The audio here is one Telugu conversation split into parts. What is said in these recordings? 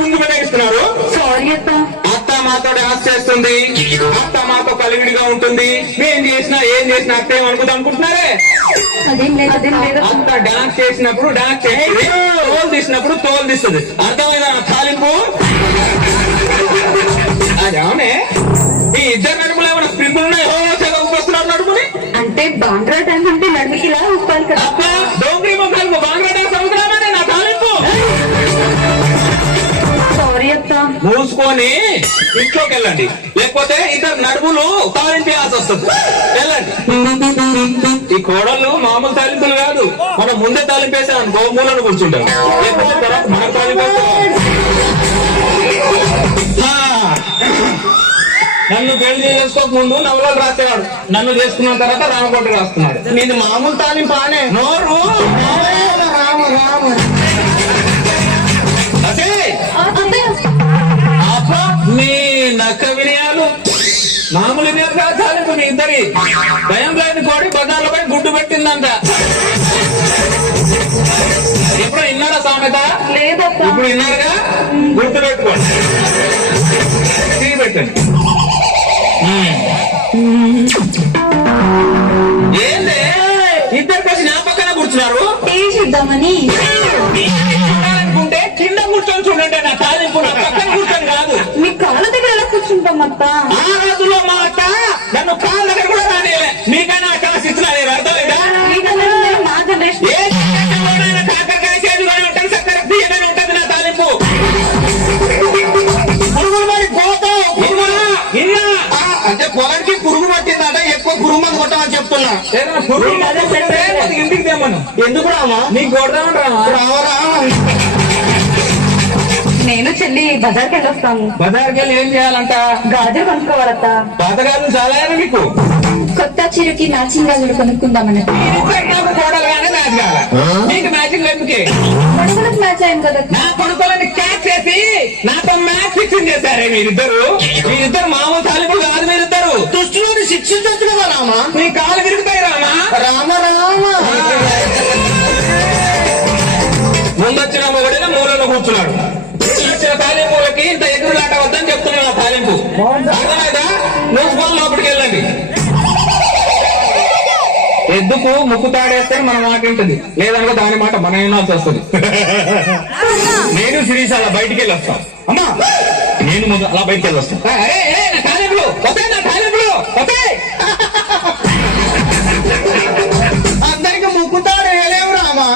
కుంగు ఇస్తున్నారు. సారీ అత్త. అత్త మాతో డాన్స్ చేస్తుంది, అత్త మాతో కలివిడిగా ఉంటుంది. ఏం చేసినా అత్త ఏమనుకుంటా అనుకుంటున్నారే? అదేం లేదు. అత్త డాన్స్ చేసినప్పుడు డాన్స్ చేస్తుంది, తోలు తీసినప్పుడు తోలు తీస్తుంది. అర్థమైనా తాలింపు? అదేమనే ఈ ఇద్దరు నడుములు ఏమైనా స్ప్రింగులు ఉన్నాయి? వస్తున్నారు నడుముని అంటే బాంగ్రా డాన్స్ అంటే నడుముకి ఇలా ఉప్పాలి కదా. డోంగ్రీ మొక్కలకు బాంగ్లా డాన్స్ అవుతున్నామనే నా తాలింపు. సారీ అత్త. మూసుకొని ఇంట్లోకి వెళ్ళండి, లేకపోతే ఇద్దరు నడుములు తాలింపేయాల్సి వస్తుంది. వెళ్ళండి. ఈ కోడళ్ళు మామూలు తాలింపులు కాదు, మనం ముందే తాలింపేసాం అనుకో మూలను కూర్చుంటాం, లేకపోతే తర్వాత మనం తాలింపేస్తాం. నన్ను పెళ్లి చేసుకోక ముందు నవలలు రాసేవాడు, నన్ను చేసుకున్న తర్వాత రామకోట రాస్తున్నాడు. నీది మామూలు తాలింపు ఆనే నోరు మీ నక్క వినయాలు మామూలు వినయాలు కాదు. తాలింపు మీ ఇద్దరి భయం లేని కోడి బజార్లపై గుడ్డు పెట్టిందంట. ఎప్పుడు విన్నారా సామెత? లేదత్త. ఇప్పుడు విన్నారుగా, గుర్తు పెట్టుకోండి. టీ పెట్టండి. ఏందే ఇద్దరు కలిసి నా పక్కన కూర్చున్నారు? టీవీ చూద్దామని. చూడాలనుకుంటే కింద కూర్చొని చూడండి, నా తాలింపు నా పక్కన కూర్చొని కాదు. మీ కాళ్ళ దగ్గర ఎలా కూర్చుంటాం అత్త? ఆ రోజుల్లో మా అత్త నన్ను కాళ్ళ దగ్గర కూడా రానియలే. మీకైనా ఛాన్స్ ఇస్తున్నా, అర్థమైందా? మా జనరేషన్ ఏ జనరేషన్లోనైనా కాకరకాయ చేదుగానే ఉంటుంది, చక్కెర తీయగానే ఉంటుంది నా తాలింపు. పురుగులు మరి పోతావు ఇన్నా అంటే పొలానికి పురుగు పట్టిందట, ఎక్కువ పురుగు మంది కొట్టమని చెప్తున్నా. ఇంటికి తెమ్మను. ఎందుకు రామా? నీకు కొడదామని రావరా? నేను చెల్లి బజార్కి వెళ్ళొస్తాము. బజార్కి వెళ్ళి ఏం చేయాలంట? గాజులు కొనుక్కోవాలత్త. పాతగాజులు చాలా మీకు. కొత్త చీరకి మ్యాచింగ్ గాజులు కొనుక్కుందామని. నాకు కోడలుగానే మ్యాచ్ కావాలా? నీకు మ్యాచింగ్ ఎందుకే? కొడుకులకు మ్యాచ్ అయింది కదా. నా కొడుకులని క్యాచ్ చేసి నాతో మ్యాచ్ ఫిక్సింగ్ చేశారే మీరిద్దరు మామూలు తాలింపులు కాదు. మీరిద్దరు దుష్టుని శిక్షించచ్చు కదా రామా? నీ కాలు విరుగుతాయి రామా. రామ రామ. ముందొచ్చిన మొగడిన మూలలో కూర్చున్నాడు. ఇచ్చిన తాలింపులకి ఇంత ఎదురులాట వద్దని చెప్తున్నాను. ఆ తాలింపు అర్థమైందా? నువ్వు లోపలికి వెళ్ళండి. ఎద్దుకు ముక్కు తాడేస్తే మన మాట ఉంటుంది, లేదనుకో దాని మాట మనం వినాల్సి వస్తుంది. నేను శిరీష్ అలా బయటికి వెళ్ళి వస్తాం. అమ్మా నేను ముందు అలా బయటికి వెళ్ళి వస్తాను. నా తాలింపులు నా తాలింపులు అందరికి ముక్కుతాడు వేయలేవు రామా.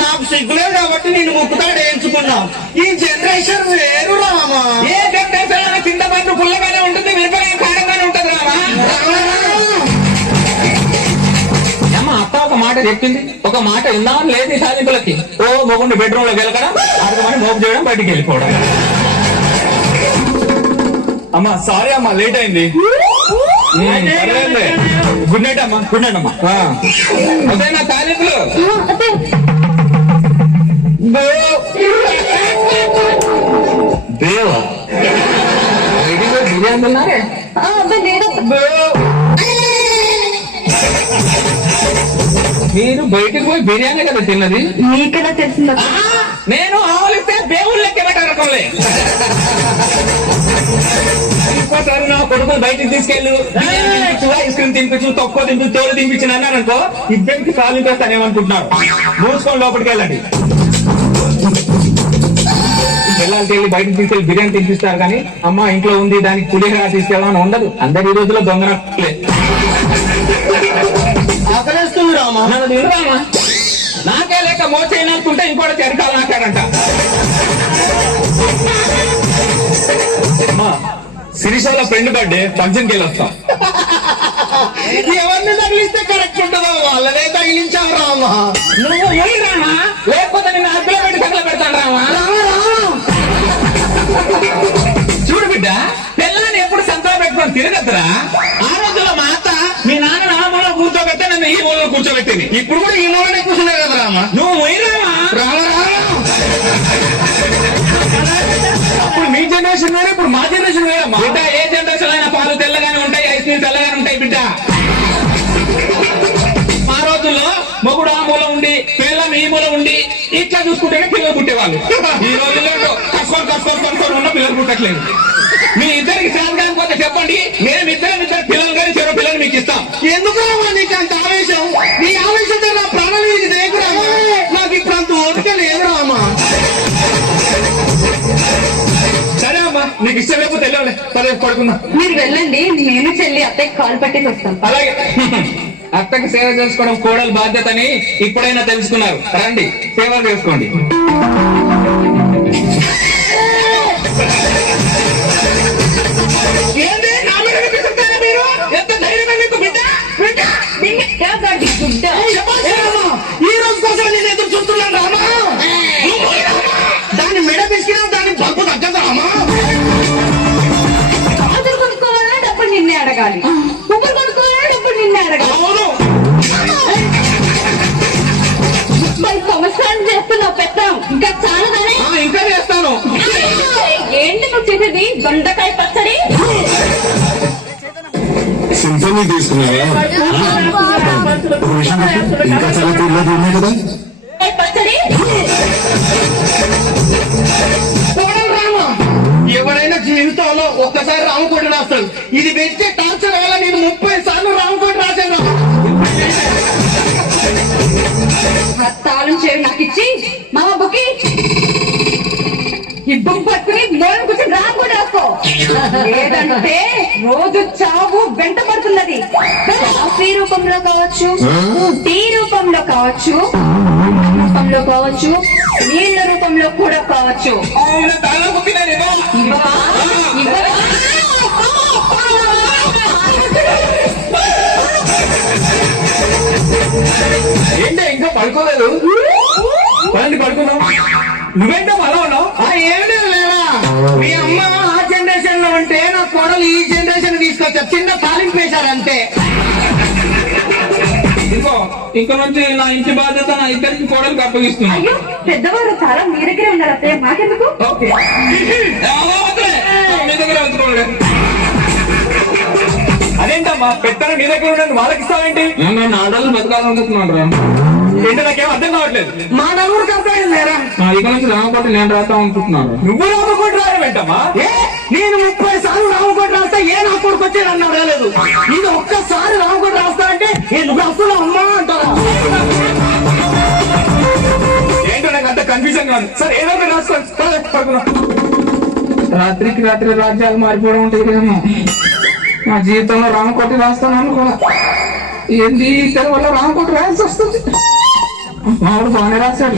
నాకు సిగ్గులేదు కాబట్టి నేను ముక్కుతాడు వేయించుకున్నాం. ఈ జనరేషన్ వేరు రామా. ఏ జనరేషన్ చింతపండు పుల్లగానే ఉంటుంది, మిరపకాయ కారంగానే ఉంటుంది రామా. అత్త ఒక మాట చెప్పింది, ఒక మాట విందామని లేదు. ఈ తాలింపులకి ఓ మొగుండి బెడ్రూమ్ లోకి వెళ్ళకడం, అర్థమని మోపు చేయడం, బయటికి వెళ్ళిపోవడం. అమ్మా సారీ అమ్మా, లేట్ అయింది. గుడ్ నైట్ అమ్మా. గుడ్ నైట్ అమ్మా. అదే నా తాలింపులు దేవా బిర్యానీ తిన్నారే? మీరు బయటకు పోయి బిర్యానీ కదా తిన్నది? మీకెలా తెలిసిందా? నేను ఆవలిస్తే దేవుళ్ళు లెక్క పెట్టరకంలే. ఇంకోసారి నా కొడుకులు బయటికి తీసుకెళ్ళు, ఐస్ క్రీమ్ తినిపించు, తక్కువ తినిపించు, తోలు తినిపించిన అన్నారనుకో ఇద్దరికి కాలు చేస్తానేమనుకుంటున్నారు. మూసుకొని లోపలికి వెళ్ళండి. పిల్లలకి వెళ్ళి బయటకు తీసుకెళ్ళి బిర్యానీ తినిపిస్తారు కానీ అమ్మ ఇంట్లో ఉంది దానికి పులిహోర తీసుకెళ్ళాలని ఉండదు. అందరి ఈ రోజుల్లో దొంగనట్లే. ఆకలేస్తుంది రామా. నన్ను తింటామా? నాకే లేక మోచేయనుకుంటే ఇంకోటి చెరకాలు నాకాడంట. శిరీషాల ఫ్రెండ్ బర్త్డే ఫంక్షన్కి వెళ్ళి వస్తాం. ఎవరిని తగిలిస్తే కరెక్ట్ ఉంటుందో వాళ్ళనే తగిలించాం రామా. నువ్వు పోయి రామా, లేకపోతే నిన్ను అగ్గులో పెట్టి తగల పెడతాను రామా. చూడు బిడ్డ, పిల్లని ఎప్పుడు సంతలో పెట్టుకొని తిరగద్దురా. ఆ రోజుల్లో మా అత్త మీ నాన్న నా మూలలో కూర్చోబెట్టే నన్ను ఈ మూలలో కూర్చోబెట్టింది. ఇప్పుడు కూడా ఈ మూలనే కూర్చున్నారు కదా రామా. నువ్వు పోయిరామా. అప్పుడు మీ జనరేషన్ వేరే, ఇప్పుడు మా జనరేషన్ వేరే. బిడ్డ ఏ జనరేషన్ అయినా పాలు తెల్లగానే ఉంటాయి, ఐస్ క్రీమ్ తెల్లగానే ఉంటాయి బిడ్డ. ఆ రోజుల్లో మొగుడు ఆ మూల ఉండి పిల్లలు ఈ మూల ఉండి ఇట్లా చూసుకుంటేనే పిల్లలు పుట్టేవాళ్ళు. ఈ రోజుల్లో కసుకొని దొరకట్లేదు. మీ ఇద్దరికి శాంతి కాకపోతే చెప్పండి, మేమిద్దరం ఇద్దరు పిల్లలు కానీ చెరో పిల్లలు మీకు ఇస్తాం. ఎందుకు రామా నీకు అంత ఆవేశం? నీ ఆవేశంతో నా ప్రాణం నీకు దేకు రామా. నాకు ఇప్పుడు అంత ఓపిక లేదు రామా. సరే అమ్మా, నీకు ఇష్టం లేకపోతే వెళ్ళలే, సరే పడుకుందాం. మీరు వెళ్ళండి, నేను చెల్లి అత్తయ్య కాల్ పట్టేసి వస్తాం. అలాగే. అత్తకి సేవ చేసుకోవడం కోడలు బాధ్యతని ఇప్పుడైనా తెలుసుకున్నారు. రండి, సేవ చేసుకోండి. ఏంది నా మీద విసురుతారా మీరు? ఎంత ధైర్యమే మీకు బిడ్డ? బిడ్డ? గుడ్డ ఏ రామా, ఈ రోజు కోసం నేను ఎదురు చూస్తున్నాను రామా. దాన్ని మెడ పిసికినా దాన్ని బల్బు తగ్గదు రామా. గాజులు కొనుక్కోవాలంటే అప్పుడు నిన్నే అడగాలి, పువ్వులు కొనుక్కోవాలంటే అప్పుడు నిన్నే అడగాలి. అవును. 30 సంవత్సరాలు చేస్తున్నావు పెద్దాం, ఇంకా చాలదనే. ఇంకా చేస్తాను. ఏంటి నువ్వు చేసేది? దొండకాయ పచ్చడి. సింఫనీ తీసుకున్నావా? ఇంకా చాలా పిల్లలు ఉన్నాయి కదా. పచ్చడి కోడలు రామా, ఎవరైనా జీవితంలో ఒక్కసారి రామకోటి రాస్తాడు. ఇది పెట్టే టార్చర్ వల్ల నేను 30 సార్లు రామకోటి రాశాను. తాళం చేయి నాకు ఇచ్చి మామ బుక్కి ఈ బుక్ పట్టుకుని లోన్ కూర్చొని రామ్ కూడా రాసుకో. లేదంటే రోజు చావు వెంట పడుతున్నది. కాఫీ రూపంలో కావచ్చు, టీ రూపంలో కావచ్చు, రూపంలో కావచ్చు, నీళ్ల రూపంలో కూడా కావచ్చు. అవును, తాళం బుక్కి నేను ఇవ్వను. ఇవ్వవా? ఇవ్వవా? ఏంటి ఇంకా పడుకోలేదు? రండి పడుకుందాం. నువ్వేంటో అలా ఉన్నావు? ఏమీ లేరా, మీ అమ్మ ఆ జనరేషన్ లో ఉంటే నా కోడలు ఈ జనరేషన్ తీసుకొచ్చా. చిన్న తాలింపు వేశారంతే. ఇంక నుంచి నా ఇంటి బాధ్యత నా ఇద్దరికి కోడలికి అప్పగిస్తున్నా. అయ్యో పెద్దవారు చాలా మీ దగ్గరే ఉన్నారు అత్తయ్య, మాకెందుకు? ఓకే. మీ దగ్గర ఉంచుకోండి. అదేంటమ్మా, పెట్టాను నీ దగ్గర ఉండదు వాళ్ళకి ఇస్తావేంటి? నేను 4 రోజులు బతకాలనుకుంటున్నాను రా. ఏంటో నాకేం అర్థం కావట్లేదు. మా నలుగురికి అర్థమైంది లేరా. ఇక నుంచి రామకోటి నేను రాస్తా అనుకుంటున్నాను. నువ్వు రామకోటి రాయవేంటమ్మా? నేను 30 సార్లు రామకోటి రాస్తా, ఏ నా కొడుకు వచ్చాడు అన్నా రాలేదు. ఇది ఒక్కసారి రామకోటి రాస్తా అంటే నువ్వు వస్తున్నావు అమ్మా అంటారా? ఏంటో నాకు అంత కన్ఫ్యూజన్ కాదు. సరే ఏదో ఒకటి రాసుకోండి. రాత్రికి రాత్రి రాజ్యాలు మారిపోవడం ఉంటుంది కదమ్మా. నా జీవితంలో రామకోటి రాస్తాను అనుకోలే. ఏంది ఇద్దరి వల్ల రామకోటి రాయాల్సి వస్తుంది. మావాడు బాగానే రాశాడు.